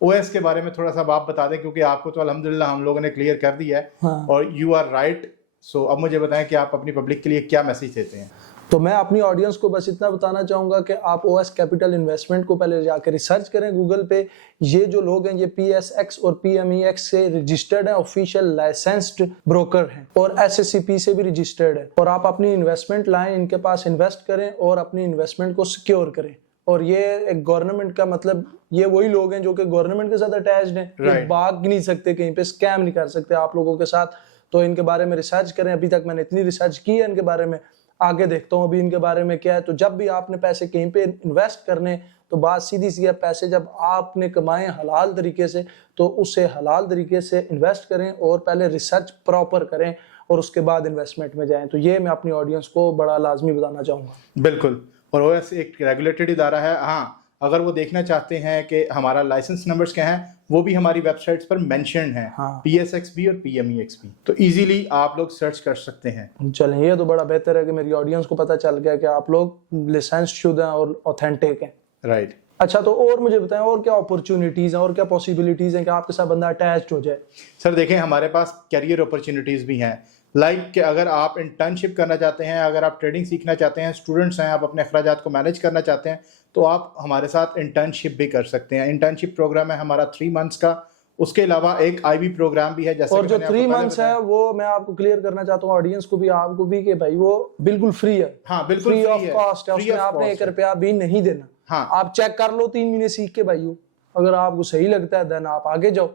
ओएस के बारे में थोड़ा सा आप बता दें, क्योंकि आपको तो अल्हम्दुलिल्लाह हम लोगों ने क्लियर कर दिया है। हाँ। और यू आर राइट। सो अब मुझे बताएं कि आप अपनी पब्लिक के लिए क्या मैसेज देते हैं। तो मैं अपनी ऑडियंस को बस इतना बताना चाहूंगा कि आप ओएस कैपिटल इन्वेस्टमेंट को पहले जाकर रिसर्च करें गूगल पे। ये जो लोग हैं ये PSX और PMEX से रजिस्टर्ड है, ऑफिशियल लाइसेंस्ड ब्रोकर हैं, और SSCP से भी रजिस्टर्ड है। और आप अपनी इन्वेस्टमेंट लाएं, इनके पास इन्वेस्ट करें और अपनी इन्वेस्टमेंट को सिक्योर करें। और ये एक गवर्नमेंट का, मतलब ये वही लोग हैं जो कि गवर्नमेंट के साथ अटैच्ड हैं, भाग नहीं सकते कहीं पे, स्कैम नहीं कर सकते आप लोगों के साथ। तो इनके बारे में रिसर्च करें। अभी तक मैंने इतनी रिसर्च की है इनके बारे में, आगे देखता हूँ अभी इनके बारे में क्या है। तो जब भी आपने पैसे कहीं पे इन्वेस्ट करने, तो बात सीधी सी है, पैसे जब आपने कमाए हलाल तरीके से तो उससे हलाल तरीके से इन्वेस्ट करें और पहले रिसर्च प्रॉपर करें और उसके बाद इन्वेस्टमेंट में जाएं। तो ये मैं अपनी ऑडियंस को बड़ा लाजमी बताना चाहूँगा। बिल्कुल। और ओएस एक रेगुलेटेड इदारा है। हाँ, अगर वो देखना चाहते हैं कि हमारा लाइसेंस नंबर्स क्या हैं, वो भी हमारी वेबसाइट्स पर मेंशन है। हाँ। PSX भी और PMEX भी, तो इजीली आप लोग सर्च कर सकते हैं। चलें, ये तो बड़ा बेहतर है कि मेरी ऑडियंस को पता चल गया कि आप लोग लाइसेंस शुदा हैं और ऑथेंटिक हैं। राइट। अच्छा, तो और मुझे बताएं और क्या अपॉर्चुनिटीज हैं और क्या पॉसिबिलिटीज हैं कि आपके साथ बंदा अटैच्ड हो जाए। सर देखें, हमारे पास कैरियर अपॉर्चुनिटीज भी हैं। लाइक कि अगर आप इंटर्नशिप करना चाहते हैं, अगर आप ट्रेडिंग सीखना चाहते हैं, स्टूडेंट्स हैं, आप अपने अखराजात को मैनेज करना चाहते हैं, तो आप हमारे साथ इंटर्नशिप भी कर सकते हैं। इंटर्नशिप प्रोग्राम है हमारा 3 मंथ्स का। उसके अलावा एक IB प्रोग्राम भी है। जैसे और जो 3 मंथ्स है वो मैं आपको क्लियर करना चाहता हूँ, ऑडियंस को भी, आपको भी, कि भाई वो बिल्कुल फ्री है। हाँ, बिल्कुल फ्री ऑफ कॉस्ट है, उसमें आपने 1 रुपया भी नहीं देना। हाँ, आप चेक कर लो 3 महीने सीख के भाई, अगर आपको सही लगता है देन आप आगे जाओ,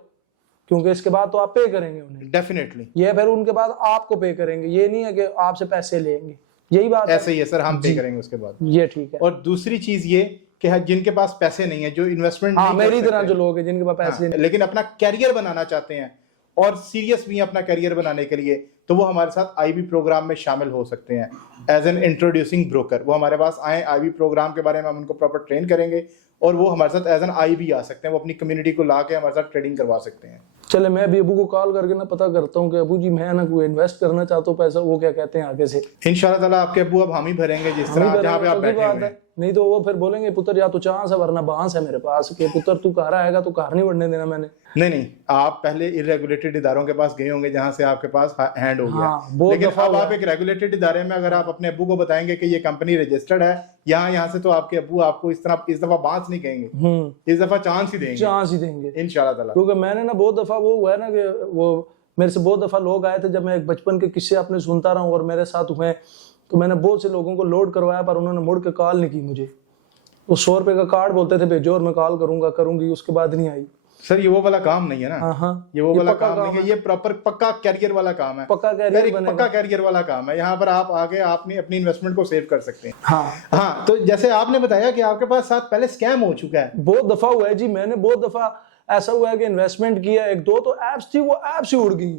क्योंकि इसके बाद तो आप पे करेंगे उन्हें डेफिनेटली। ये फिर उनके बाद आपको पे करेंगे, ये नहीं है कि आपसे पैसे लेंगे। यही बात ऐसे ही है सर, हम पे करेंगे उसके बाद। ये ठीक है। और दूसरी चीज ये कि जिनके पास पैसे नहीं है, जो इन्वेस्टमेंट मेरी तरह जो लोग हैं जिनके पास पैसे नहीं, लेकिन अपना कैरियर बनाना चाहते हैं और सीरियस भी हैं अपना कैरियर बनाने के लिए, तो वो हमारे साथ IB प्रोग्राम में शामिल हो सकते हैं एज एन इंट्रोड्यूसिंग ब्रोकर। वो हमारे पास आए, IB प्रोग्राम के बारे में हम उनको प्रॉपर ट्रेन करेंगे और वो हमारे साथ एज एन IB आ सकते हैं। वो अपनी कम्युनिटी को ला के हमारे साथ ट्रेडिंग करवा सकते हैं। चले, मैं अभी अबू को कॉल करके ना पता करता हूँ कि अबू जी मैं ना कोई इन्वेस्ट करना चाहता हूँ पैसा, वो क्या कहते हैं आगे से। इंशाल्लाह ताला आपके अबू अब हम ही भरेंगे, जिस तरह जहाँ पे आप बैठे हुए हैं। नहीं तो वो फिर बोलेंगे पुत्र या तो चांस है वरना बांस है मेरे पास, कि पुत्र तू घर आएगा तो घर नहीं बढ़ने देना मैंने। नहीं, आप पहले इरेगुलेटेड इदारों के पास गए होंगे जहां से आपके पास हैंड हो गया। हाँ, लेकिन अब आप एक रेगुलेटेड इदारे में अगर आप अपने अब्बू को बताएंगे कि ये कंपनी रजिस्टर्ड है यहाँ से, तो आपके अब्बू आपको इस दफा बांस नहीं कहेंगे, इस दफा चांस ही देंगे इंशाल्लाह ताला। क्योंकि मैंने ना बहुत दफा वो हुआ है ना कि वो मेरे से बहुत दफा लोग आए थे, जब मैं एक बचपन के किस्से अपने सुनता रहा हूँ और मेरे साथ हुए, तो मैंने बहुत से लोगों को लोड करवाया पर उन्होंने मुड़ के कॉल नहीं की मुझे। वो 100 रुपए का कार्ड बोलते थे भेजो और मैं कॉल करूंगी, उसके बाद नहीं आई। सर ये वो वाला काम नहीं है ना। हाँ, ये वो वाला काम नहीं है, ये प्रॉपर पक्का कैरियर वाला काम है। पक्का कैरियर वाला काम है। यहाँ पर आप आगे आपने अपनी इन्वेस्टमेंट को सेव कर सकते हैं। हाँ, तो जैसे आपने बताया कि आपके पास साथ पहले स्कैम हो चुका है। बहुत दफा हुआ है जी, मैंने बहुत दफा ऐसा हुआ है कि इन्वेस्टमेंट किया, 1-2 तो एप्स थी, वो एप्स ही उड़ गई।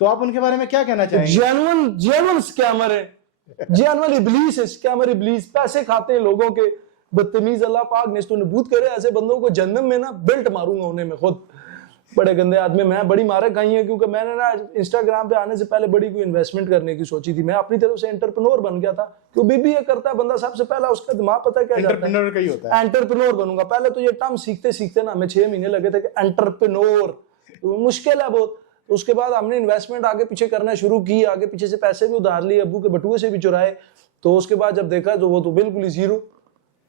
तो आप उनके बारे में क्या कहना चाहेंगे? जेन्युइन स्कैमर है, जेन्युइन इब्लीस है, स्कैमर इब्लीस, पैसे खाते हैं लोगों के, बदतमीज। अल्लाह पाक ने नबूद करे ऐसे बंदों को जन्नत में ना बेल्ट मारूंगा उन्हें मैं खुद। बड़े गंदे आदमी। मैं बड़ी मारे खाई है क्योंकि मैंने ना इंस्टाग्राम पे आने से पहले बड़ी कोई इन्वेस्टमेंट करने की सोची थी। मैं अपनी तरफ से एंटरप्रेन्योर बन गया था। तो बीबीए करता है बंदा, सबसे पहला उसका दिमाग पता है क्या जाता है, एंटरप्रेन्योर का ही होता है। एंटरप्रेन्योर बनूंगा। पहले तो ये टर्म सीखते सीखते ना हमें 6 महीने लगे थे कि एंटरप्रेन्योर मुश्किल है बहुत। उसके बाद हमने इन्वेस्टमेंट आगे पीछे करना शुरू की, आगे पीछे से पैसे भी उधार लिए, अब्बू के बटुए से भी चुराए। तो उसके बाद जब देखा तो वो तो बिल्कुल ही जीरो।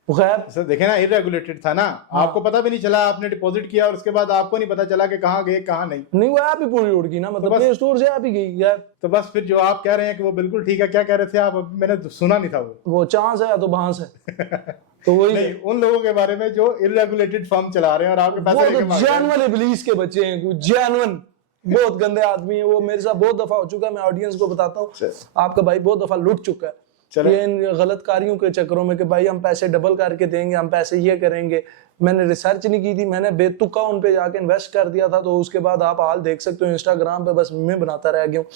खैर सर देखे ना, इरेगुलेटेड था ना, आपको पता भी नहीं चला, आपने डिपॉजिट किया और उसके बाद आपको नहीं पता चला कि कहाँ गए कहाँ नहीं। वो ऐप ही पूरी उड़ गई ना, मतलब प्ले स्टोर से ऐप ही गई यार। तो बस फिर जो आप कह रहे हैं कि वो बिल्कुल ठीक है, क्या कह रहे थे आप? मैंने सुना नहीं था। वो चांस है या तो बांस है। तो वही नहीं, उन लोगों के बारे में जो इरेगुलेटेड फर्म चला रहे हैं और आपके पैसे लेके भाग रहे हैं। जेन्युइन इब्लीस के बच्चे हैं, जेन्युइन बहुत गंदे आदमी है वो। मेरे साथ बहुत दफा हो चुका है, मैं ऑडियंस को बताता हूँ। आपका भाई बहुत दफा लुट चुका है ये इन गलत कार्यों के चक्करों में कि भाई हम पैसे डबल करके देंगे, हम पैसे ये करेंगे। मैंने रिसर्च नहीं की थी, मैंने बेतुका उन पे जाके इन्वेस्ट कर दिया था। तो उसके बाद आप हाल देख सकते हो इंस्टाग्राम पे, बस मैं बनाता रह गया हूँ।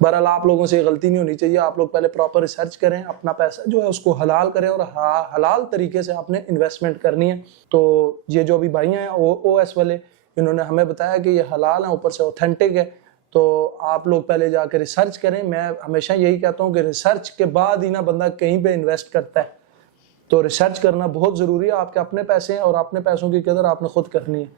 बहरहाल आप लोगों से गलती नहीं होनी चाहिए। आप लोग पहले प्रॉपर रिसर्च करें, अपना पैसा जो है उसको हलाल करें और हलाल तरीके से आपने इन्वेस्टमेंट करनी है। तो ये जो अभी भाई हैं OS वाले, इन्होंने हमें बताया कि ये हलाल है, ऊपर से ऑथेंटिक है। तो आप लोग पहले जाकर रिसर्च करें। मैं हमेशा यही कहता हूँ कि रिसर्च के बाद ही ना बंदा कहीं पे इन्वेस्ट करता है। तो रिसर्च करना बहुत ज़रूरी है। आपके अपने पैसे हैं और अपने पैसों की कदर आपने खुद करनी है।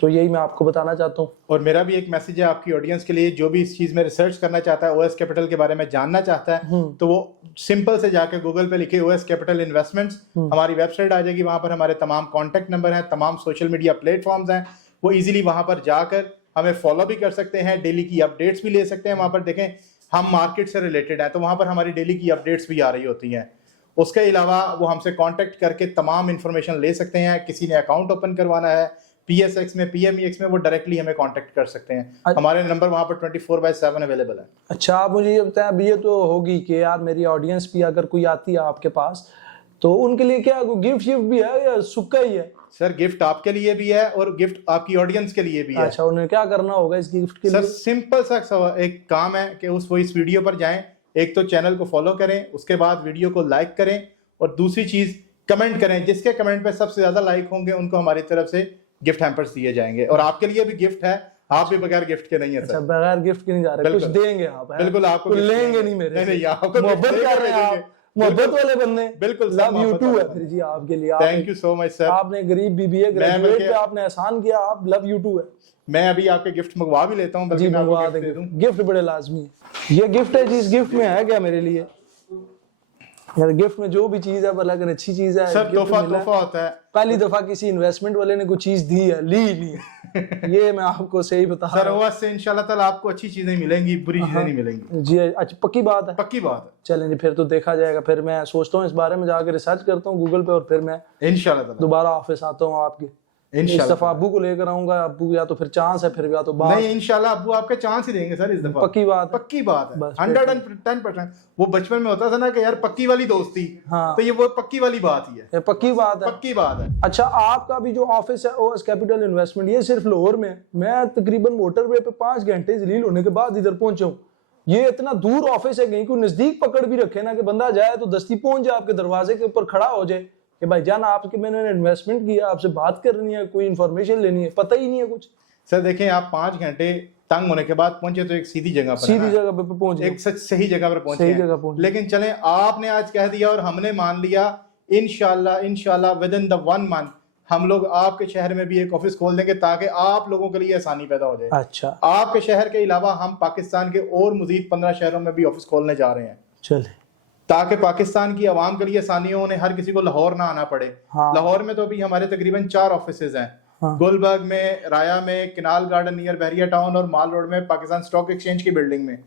तो यही मैं आपको बताना चाहता हूँ। और मेरा भी एक मैसेज है आपकी ऑडियंस के लिए, जो भी इस चीज़ में रिसर्च करना चाहता है, OS कैपिटल के बारे में जानना चाहता है, तो वो सिंपल से जाके गूगल पे लिखे OS कैपिटल इन्वेस्टमेंट्स, हमारी वेबसाइट आ जाएगी। वहाँ पर हमारे तमाम कॉन्टैक्ट नंबर हैं, तमाम सोशल मीडिया प्लेटफॉर्म्स हैं। वो इजीली वहाँ पर जाकर हमें फॉलो भी कर सकते हैं, डेली की अपडेट्स भी ले सकते हैं। वहाँ पर देखें हम मार्केट से रिलेटेड है, तो वहाँ पर हमारी डेली की अपडेट्स भी आ रही होती हैं। उसके अलावा वो हमसे कांटेक्ट करके तमाम इन्फॉर्मेशन ले सकते हैं। किसी ने अकाउंट ओपन करवाना है PSX में, PMEX में, वो डायरेक्टली हमें कांटेक्ट कर सकते हैं। हमारे नंबर वहाँ पर 24/7 अवेलेबल है। अच्छा, आप मुझे ये बताएं, अभी ये तो होगी कि यार मेरी ऑडियंस भी अगर कोई आती है आपके पास, तो उनके लिए क्या गिफ्ट शिफ्ट भी है या सुक्का ही है? सर गिफ्ट आपके लिए भी है और गिफ्ट आपकी ऑडियंस के लिए भी है। अच्छा, उन्हें क्या करना होगा इस गिफ्ट के लिए? सर सिंपल सा एक काम है कि वो इस वीडियो पर जाएं, एक तो चैनल को फॉलो करें, उसके बाद वीडियो को लाइक करें और दूसरी चीज कमेंट करें। जिसके कमेंट पे सबसे ज्यादा लाइक होंगे उनको हमारी तरफ से गिफ्ट हैम्पर्स दिए जाएंगे। और आपके लिए भी गिफ्ट है, आप भी बगैर गिफ्ट के नहीं है सर। अच्छा, बगैर गिफ्ट के नहीं जा रहे, कुछ देंगे आप? बिल्कुल, आपको लेंगे नहीं मेरे? नहीं, आपको मोहब्बत कर रहे हैं आप, मोहब्बत वाले बंदे। बिल्कुल, लव यू टू है फिर जी आपके लिए। Thank you so much sir. आपने गरीब BBA ग्रेजुएट पे आपने एहसान किया, आप लव यू टू है। मैं अभी आपके गिफ्ट मंगवा भी लेता हूँ, जी मंगवा देंगे। गिफ्ट बड़े लाजमी है। ये गिफ्ट है, जिस गिफ्ट में है क्या मेरे लिए? गिफ्ट में जो भी चीज है, भला अगर अच्छी चीज है, सब तोहफा होता है। पहली दफा किसी इन्वेस्टमेंट वाले ने कोई चीज दी है, ली नहीं। ये मैं आपको सही बता रहा हूं। सर OS से इंशाल्लाह ताला आपको अच्छी चीजें मिलेंगी, बुरी चीजें नहीं मिलेंगी। जी अच्छा, पक्की बात है? पक्की बात है। चलें जी, फिर तो देखा जाएगा। फिर मैं सोचता हूँ इस बारे में जाकर रिसर्च करता हूँ गूगल पे, और फिर मैं इंशाल्लाह दोबारा ऑफिस आता हूँ आपके। इस दफा अब्बू को लेकर आऊंगा। अब्बू या तो फिर चांस है, फिर या तो बात नहीं, इंशाल्लाह अब्बू आपके चांस ही देंगे सर इस दफा। पक्की बात है, पक्की बात है 110%। वो बचपन में होता था ना कि यार पक्की वाली दोस्ती, हाँ, तो ये वो पक्की वाली बात ही है। पक्की बात है, पक्की बात है। अच्छा, आपका भी जो ऑफिस है OS कैपिटल इन्वेस्टमेंट, ये सिर्फ लाहौर में? मैं तकरीबन मोटरवे पे 5 घंटे जलील होने के बाद इधर पहुंचा हूँ। ये इतना दूर ऑफिस है, कहीं को नजदीक पकड़ भी रखे ना कि बंदा जाए तो दस्ती पहुंच जाए, आपके दरवाजे के ऊपर खड़ा हो जाए कि भाई जान आपके मैंने इन्वेस्टमेंट किया, आपसे बात करनी है, कोई इन्फॉर्मेशन लेनी है, पता ही नहीं है कुछ। सर देखें, आप 5 घंटे तंग होने के बाद पहुंचे तो एक सीधी जगह पर, सीधी जगह पे पहुंचे, एक सही जगह पर पहुंचे, सही जगह पहुंचे। लेकिन चलें, आपने आज कह दिया और हमने मान लिया, इंशाल्लाह विद इन द 1 मंथ हम लोग आपके शहर में भी एक ऑफिस खोल देंगे ताकि आप लोगों के लिए आसानी पैदा हो जाए। अच्छा, आपके शहर के अलावा हम पाकिस्तान के और मजीद 15 शहरों में भी ऑफिस खोलने जा रहे हैं, चले, ताकि पाकिस्तान की आवाम के लिए आसानी हो, उन्हें हर किसी को लाहौर ना आना पड़े। हाँ। लाहौर में तो अभी हमारे तकरीबन 4 ऑफिसेज हैं। हाँ। गुलबर्ग में, राया में, किनाल गार्डन नियर बहरिया टाउन और माल रोड में पाकिस्तान स्टॉक एक्सचेंज की बिल्डिंग में।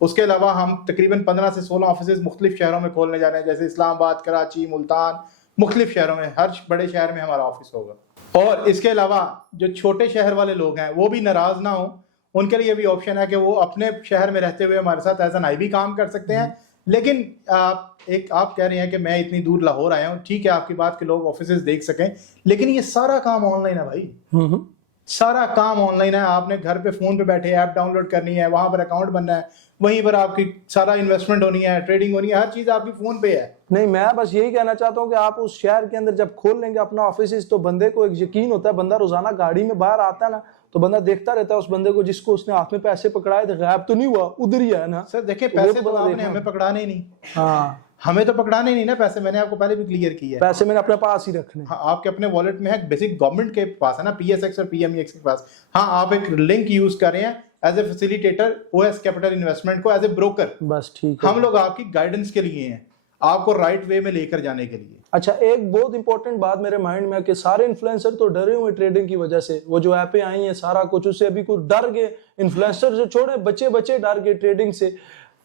उसके अलावा हम तकरीबन 15 से 16 ऑफिसेज मुख्तलिफ शहरों में खोलने जा रहे हैं, जैसे इस्लामाबाद, कराची, मुल्तान, मुख्तलिफ शहरों में, हर बड़े शहर में हमारा ऑफिस होगा। और इसके अलावा जो छोटे शहर वाले लोग हैं वो भी नाराज ना हो, उनके लिए भी ऑप्शन है कि वो अपने शहर में रहते हुए हमारे साथ एज एन IB काम कर सकते हैं। लेकिन आप कह रहे हैं कि मैं इतनी दूर लाहौर आया हूँ, ठीक है, आपकी बात के लोग ऑफिसेज देख सकें, लेकिन ये सारा काम ऑनलाइन है भाई। सारा काम ऑनलाइन है। आपने घर पे फोन पे बैठे ऐप डाउनलोड करनी है, वहां पर अकाउंट बनना है, वहीं पर आपकी सारा इन्वेस्टमेंट होनी है, ट्रेडिंग होनी है, हर चीज आपकी फोन पे है। नहीं, मैं बस यही कहना चाहता हूँ कि आप उस शहर के अंदर जब खोल लेंगे अपना ऑफिस, तो बंदे को एक यकीन होता है, बंदा रोजाना गाड़ी में बाहर आता है ना, तो बंदा देखता रहता है उस बंदे को जिसको उसने हाथ में पैसे पकड़ाए थे, गायब तो नहीं हुआ, उधर ही है ना। सर देखिए पैसे तो आपने हमें पकड़ाने ही नहीं। हाँ, हमें तो पकड़ाने नहीं ना पैसे, मैंने आपको पहले भी क्लियर किया है। पैसे मैंने अपने पास ही रखने। हाँ, आपके अपने वॉलेट में है, बेसिक गवर्नमेंट के पास है ना, PSX और PMEX के पास। हाँ, आप एक लिंक यूज कर रहे हैं as a facilitator OS capital investment को, एज ए ब्रोकर। बस ठीक है, हम लोग आपकी गाइडेंस के लिए हैं, आपको राइट वे में लेकर जाने के लिए। अच्छा, एक बहुत इंपॉर्टेंट बात मेरे माइंड में है कि सारे इन्फ्लुएंसर तो डरे हुए ट्रेडिंग की वजह से। वो जो ऐपें आई हैं सारा कुछ, उससे अभी कुछ डर गए। इन्फ्लुएंसर से छोड़े, बच्चे डर गए ट्रेडिंग से,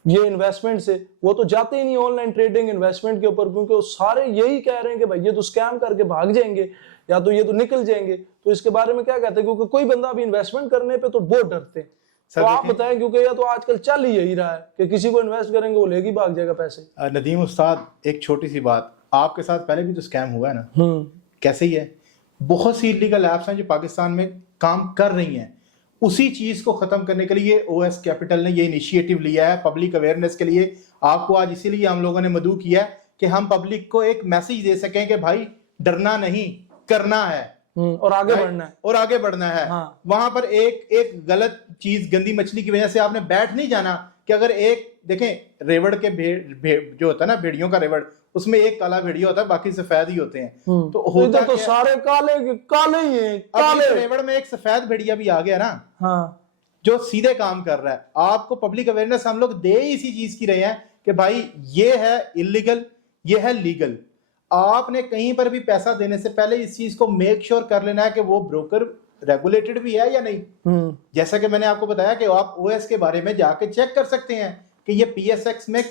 ये इन्वेस्टमेंट से। वो तो जाते ही नहीं ऑनलाइन ट्रेडिंग इन्वेस्टमेंट के ऊपर, क्योंकि वो सारे यही कह रहे हैं कि भाई ये तो स्कैम करके भाग जाएंगे या तो ये तो निकल जाएंगे। तो इसके बारे में क्या कहते हैं, क्योंकि कोई बंदा अभी इन्वेस्टमेंट करने पे तो बहुत डरते हैं। तो आप बताएं, क्योंकि ये तो आजकल चल ही यही रहा है कि किसी को इन्वेस्ट करेंगे वो लेगी भाग जाएगा पैसे। नदीम उस्ताद, एक छोटी सी बात, आपके साथ पहले भी तो स्कैम हुआ है ना। कैसे ही है, बहुत सी इलीगल एप्स हैं जो पाकिस्तान में काम कर रही हैं। उसी चीज को खत्म करने के लिए OS कैपिटल ने ये इनिशिएटिव लिया है पब्लिक अवेयरनेस के लिए। आपको आज इसीलिए हम लोगों ने मदऊ किया है कि हम पब्लिक को एक मैसेज दे सकें कि भाई डरना नहीं, करना है और आगे बढ़ना है, और आगे बढ़ना है। हाँ। वहां पर एक गलत चीज, गंदी मछली की वजह से आपने बैठ नहीं जाना कि अगर एक देखें रेवड़ के जो होता है ना, भेड़ियों का रेवड़, उसमें एक काला भेड़िया होता है, बाकी सफेद ही होते हैं। तो होता तो सारे काले ही हैं, काले। रेवड़ में एक सफेद भेड़िया भी आ गया ना, हाँ, जो सीधे काम कर रहा है। आपको पब्लिक अवेयरनेस हम लोग दे इसी चीज की रहे हैं कि भाई ये है इलीगल, ये है लीगल। आपने कहीं पर भी पैसा देने से पहले इस चीज को मेक श्योर कर लेना है कि वो ब्रोकर रेगुलेटेड भी है या नहीं। जैसा कि मैंने आपको बताया कि आप OS के बारे में जाके चेक कर सकते हैं कि ये PSX में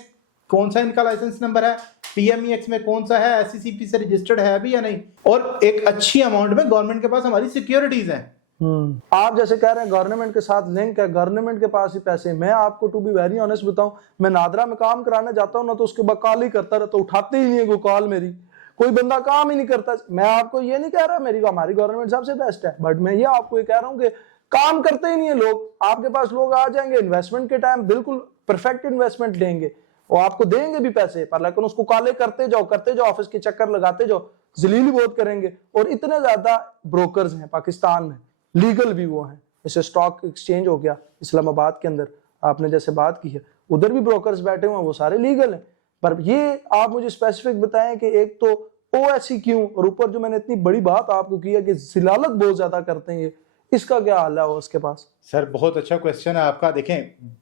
कौन सा इनका लाइसेंस नंबर है, PMEX में कौन सा है, SCCP से रजिस्टर्ड है भी या नहीं। और एक अच्छी अमाउंट में गवर्नमेंट के पास हमारी सिक्योरिटीज हैं। आप जैसे कह रहे हैं गवर्नमेंट के साथ लिंक है, गवर्नमेंट के पास ही पैसे। मैं आपको टू बी वेरी ऑनेस्ट बताऊं, मैं नादरा में काम कराने जाता हूं ना, तो उसके बाद कॉल ही करता रहता, उठाते ही नहीं है कोई कॉल मेरी, कोई बंदा काम ही नहीं करता। मैं आपको ये नहीं कह रहा हमारी गवर्नमेंट सबसे बेस्ट है, बट मैं ये आपको ये कह रहा हूँ कि काम करते ही नहीं है लोग। आपके पास लोग आ जाएंगे इन्वेस्टमेंट के टाइम, बिल्कुल परफेक्ट इन्वेस्टमेंट लेंगे और आपको देंगे भी पैसे, पर लेकिन उसको काले करते जाओ, ऑफिस के चक्कर लगाते जाओ, जलील बहुत करेंगे। और इतने ज्यादा ब्रोकर्स हैं पाकिस्तान में, लीगल भी वो हैं। जैसे स्टॉक एक्सचेंज हो गया इस्लामाबाद के अंदर, आपने जैसे बात की है, उधर भी ब्रोकर्स बैठे हुए हैं, वो सारे लीगल हैं। पर ये आप मुझे स्पेसिफिक बताएं कि एक तो OS ही क्यों, और ऊपर जो मैंने इतनी बड़ी बात आपको की है कि जिलालत बहुत ज्यादा करते हैं, ये इसका क्या हाल है उसके पास? सर बहुत अच्छा क्वेश्चन है आपका। देखें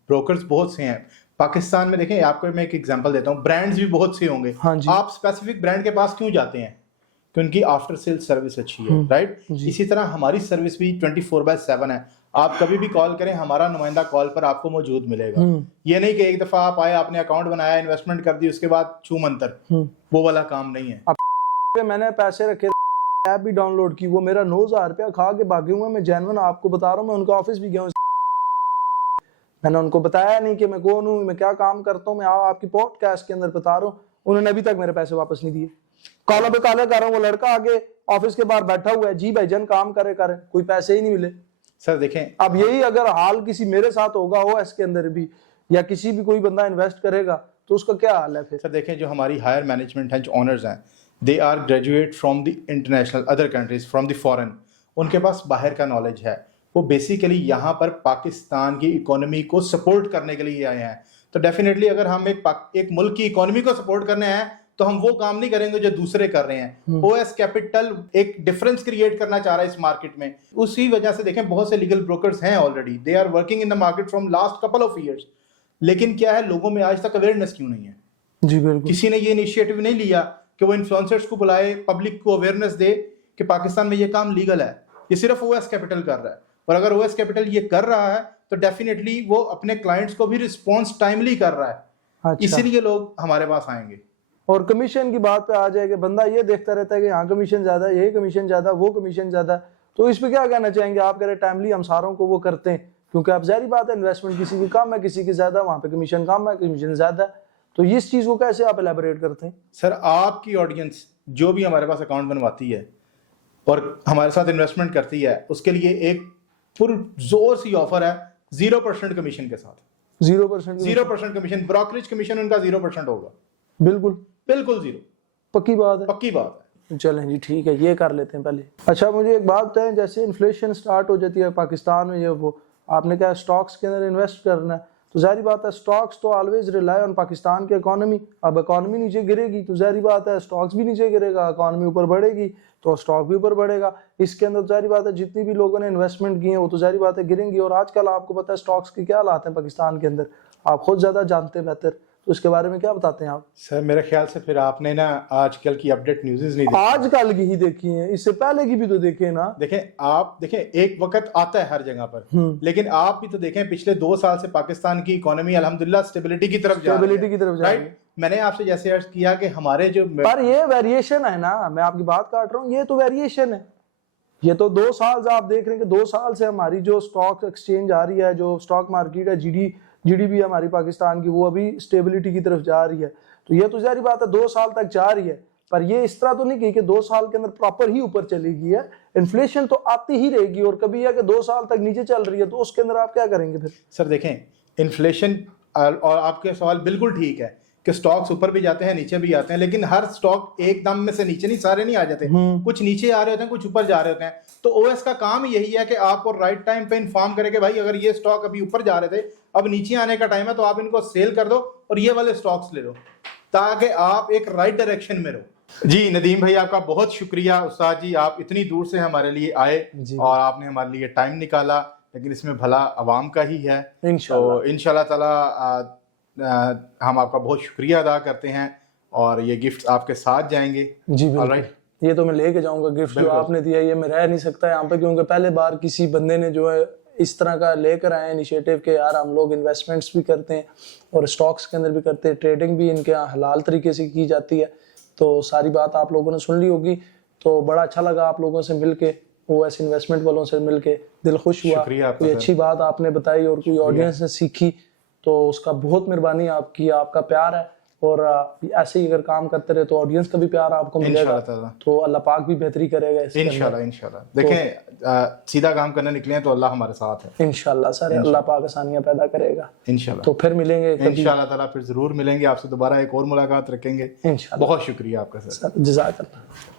ब्रोकर्स बहुत से हैं पाकिस्तान में। देखें आपको मैं एक एग्जांपल देता हूं, ब्रांड्स भी बहुत से होंगे। हाँ जी। आप स्पेसिफिक ब्रांड के पास क्यों जाते हैं? कि उनकी आफ्टर सेल सर्विस अच्छी है, राइट। इसी तरह हमारी सर्विस भी 24/7 है। आप कभी भी कॉल करें, हमारा नुमाइंदा कॉल पर आपको मौजूद मिलेगा। ये नहीं कि एक दफा आप आए, आपने अकाउंट बनाया, इन्वेस्टमेंट कर दी, उसके बाद छू मंतर, वो वाला काम नहीं है। मैंने पैसे रखे, ऐप भी डाउनलोड की, वो मेरा 9,000 रुपया खा के भागे हुए। मैं जेन्युइन आपको बता रहा हूँ, मैं उनका ऑफिस भी गया हूँ, मैंने उनको बताया नहीं कि मैं कौन हूँ, मैं क्या काम करता हूँ, मैं आपकी पॉडकास्ट के अंदर बता रहा हूँ। उन्होंने अभी तक मेरे पैसे वापस नहीं दिए। कॉलों पे कॉलें कर रहा हूँ, वो लड़का आगे ऑफिस के बाहर बैठा हुआ है, जी भाईजान काम करे, कोई पैसे ही नहीं मिले। सर देखें, अब यही अगर हाल किसी मेरे साथ होगा OS के अंदर भी, या किसी भी कोई बंदा इन्वेस्ट करेगा, तो उसका क्या हाल है फिर? सर देखें, जो हमारी हायर मैनेजमेंट है, जो ऑनर्स हैं, they are graduate from the international other countries, from the foreign. उनके पास बाहर का नॉलेज है। वो बेसिकली यहाँ पर पाकिस्तान की इकोनॉमी को सपोर्ट करने के लिए आए हैं। तो डेफिनेटली अगर हम एक मुल्क की इकोनॉमी को सपोर्ट करने हैं, तो हम वो काम नहीं करेंगे जो दूसरे कर रहे हैं। OS कैपिटल एक डिफरेंस क्रिएट करना चाह रहा है इस मार्केट में। उसी वजह से देखें बहुत से लीगल ब्रोकर्स हैं already, they are working in the market from last couple of years. लेकिन क्या है, लोगों में आज तक अवेयरनेस क्यों नहीं है? जी बिल्कुल। किसी ने ये इनिशिएटिव नहीं लिया कि वो इन्फ्लुएंसर्स को बुलाए, पब्लिक को अवेयरनेस दे कि पाकिस्तान में ये काम लीगल है। ये सिर्फ OS कैपिटल कर रहा है, और अगर OS कैपिटल ये कर रहा है तो डेफिनेटली वो अपने क्लाइंट्स को भी रिस्पॉन्स टाइमली कर रहा है। अच्छा। इसीलिए लोग हमारे पास आएंगे। और कमीशन की बात पे आ जाए कि बंदा ये देखता रहता है कि यहाँ कमीशन ज्यादा, यही कमीशन ज्यादा, वो कमीशन ज्यादा, तो इस पे क्या कहना चाहेंगे आप? कह रहे टाइमली हम सारों को वो करते हैं, क्योंकि आप जाहिर बात है इन्वेस्टमेंट किसी की कम है, किसी की ज्यादा, वहां पे कमीशन कम है, कमीशन ज्यादा है। तो इस चीज को कैसे आप एलैबोरेट करते हैं? सर आपकी ऑडियंस जो भी हमारे पास अकाउंट बनवाती है और हमारे साथ इन्वेस्टमेंट करती है, उसके लिए एक पुरजोर सी ऑफर है 0% कमीशन के साथ। 0% कमीशन, ब्रोकरेज कमीशन उनका 0% होगा। बिल्कुल बिल्कुल 0। पक्की बात है। पक्की बात है। चलें जी, ठीक है, ये कर लेते हैं पहले। अच्छा मुझे एक बात बताएं, जैसे इन्फ्लेशन स्टार्ट हो जाती है पाकिस्तान में, ये वो आपने कहा स्टॉक्स के अंदर इन्वेस्ट करना है, तो जाहिर बात है स्टॉक्स तो ऑलवेज रिलाई ऑन पाकिस्तान की इकोनॉमी। अब इकोनॉमी नीचे गिरेगी तो जाहिर बात है स्टॉक्स भी नीचे गिरेगा, इकोनॉमी ऊपर बढ़ेगी तो स्टॉक भी ऊपर बढ़ेगा। इसके अंदर जाहिर बात है जितनी भी लोगों ने इन्वेस्टमेंट की है वो तो जाहिर बात है गिरेंगी। और आजकल आपको पता है स्टॉक्स की क्या हालात है पाकिस्तान के अंदर, आप खुद ज़्यादा जानते हैं बेहतर, तो इसके बारे में क्या बताते हैं आप? सर मेरे ख्याल से फिर आपने ना आजकल की अपडेट न्यूज़ नहीं देखी। आजकल की ही देखी है, इससे पहले की भी तो देखे ना। देखें एक वक्त आता है हर जगह पर, लेकिन आप भी तो देखें पिछले 2 साल से पाकिस्तान की इकोनॉमी अल्हम्दुलिल्लाह स्टेबिलिटी की तरफ जा रही है, राइट। मैंने आपसे जैसे अर्ज किया कि हमारे जो पर ये वेरिएशन है ना, मैं आपकी बात काट रहा हूँ, ये तो वेरिएशन है। ये तो 2 साल से आप देख रहे हैं कि 2 साल से हमारी जो स्टॉक एक्सचेंज आ रही है, जो स्टॉक मार्केट है, जीडीपी हमारी पाकिस्तान की, वो अभी स्टेबिलिटी की तरफ जा रही है। तो ये तो जारी बात है 2 साल तक जा रही है, पर ये इस तरह तो नहीं की कि 2 साल के अंदर प्रॉपर ही ऊपर चलेगी है। इन्फ्लेशन तो आती ही रहेगी, और कभी है कि 2 साल तक नीचे चल रही है, तो उसके अंदर आप क्या करेंगे फिर? सर देखें इन्फ्लेशन, और आपके सवाल बिल्कुल ठीक है कि स्टॉक्स ऊपर भी जाते हैं नीचे भी आते हैं, लेकिन हर स्टॉक एकदम में से नीचे नहीं, सारे नहीं आ जाते, कुछ नीचे आ रहे होते हैं, कुछ ऊपर जा रहे होते हैं। तो ओएस का काम यही है कि आपको राइट टाइम पे इन्फॉर्म करे कि भाई अगर ये स्टॉक अभी ऊपर जा रहे थे, अब नीचे आने का टाइम है, तो आप इनको सेल कर दो और ये वाले स्टॉक्स ले लो, ताकि आप एक राइट डायरेक्शन में रहो। जी नदीम भाई आपका बहुत शुक्रिया। उस्ताद जी आप इतनी दूर से हमारे लिए आए और आपने हमारे लिए टाइम निकाला, लेकिन इसमें भला अवाम का ही है। तो इंशाल्लाह ताला हम आपका बहुत शुक्रिया अदा करते हैं, और ये गिफ्ट आपके साथ जाएंगे। जी बिल्कुल, ये तो मैं लेके जाऊंगा गिफ्ट जो आपने दिया, ये मैं रह नहीं सकता यहाँ पे, क्योंकि पहले बार किसी बंदे ने जो है इस तरह का लेकर आए इनिशिएटिव के यार हम लोग इन्वेस्टमेंट्स भी करते हैं और स्टॉक्स के अंदर भी करते हैं, ट्रेडिंग भी इनके यहाँ हलाल तरीके से की जाती है। तो सारी बात आप लोगों ने सुन ली होगी, तो बड़ा अच्छा लगा आप लोगों से मिलके, ओएस इन्वेस्टमेंट वालों से मिलके दिल खुश हुआ। कोई अच्छी बात आपने बताई और कोई ऑडियंस ने सीखी, तो उसका बहुत मेहरबानी आपकी, आपका प्यार है। और ऐसे ही अगर काम करते रहे तो ऑडियंस का भी प्यार आपको मिलेगा, तो अल्लाह पाक भी बेहतरी करेगा इंशाल्लाह। देखें सीधा काम करने निकले हैं तो अल्लाह हमारे साथ है इंशाल्लाह सर, अल्लाह पाक आसानियां पैदा करेगा इंशाल्लाह। तो फिर मिलेंगे इंशाल्लाह ताला, फिर जरूर मिलेंगे आपसे, दोबारा एक और मुलाकात रखेंगे इंशाल्लाह। बहुत शुक्रिया आपका सर, जज़ाकल्लाह।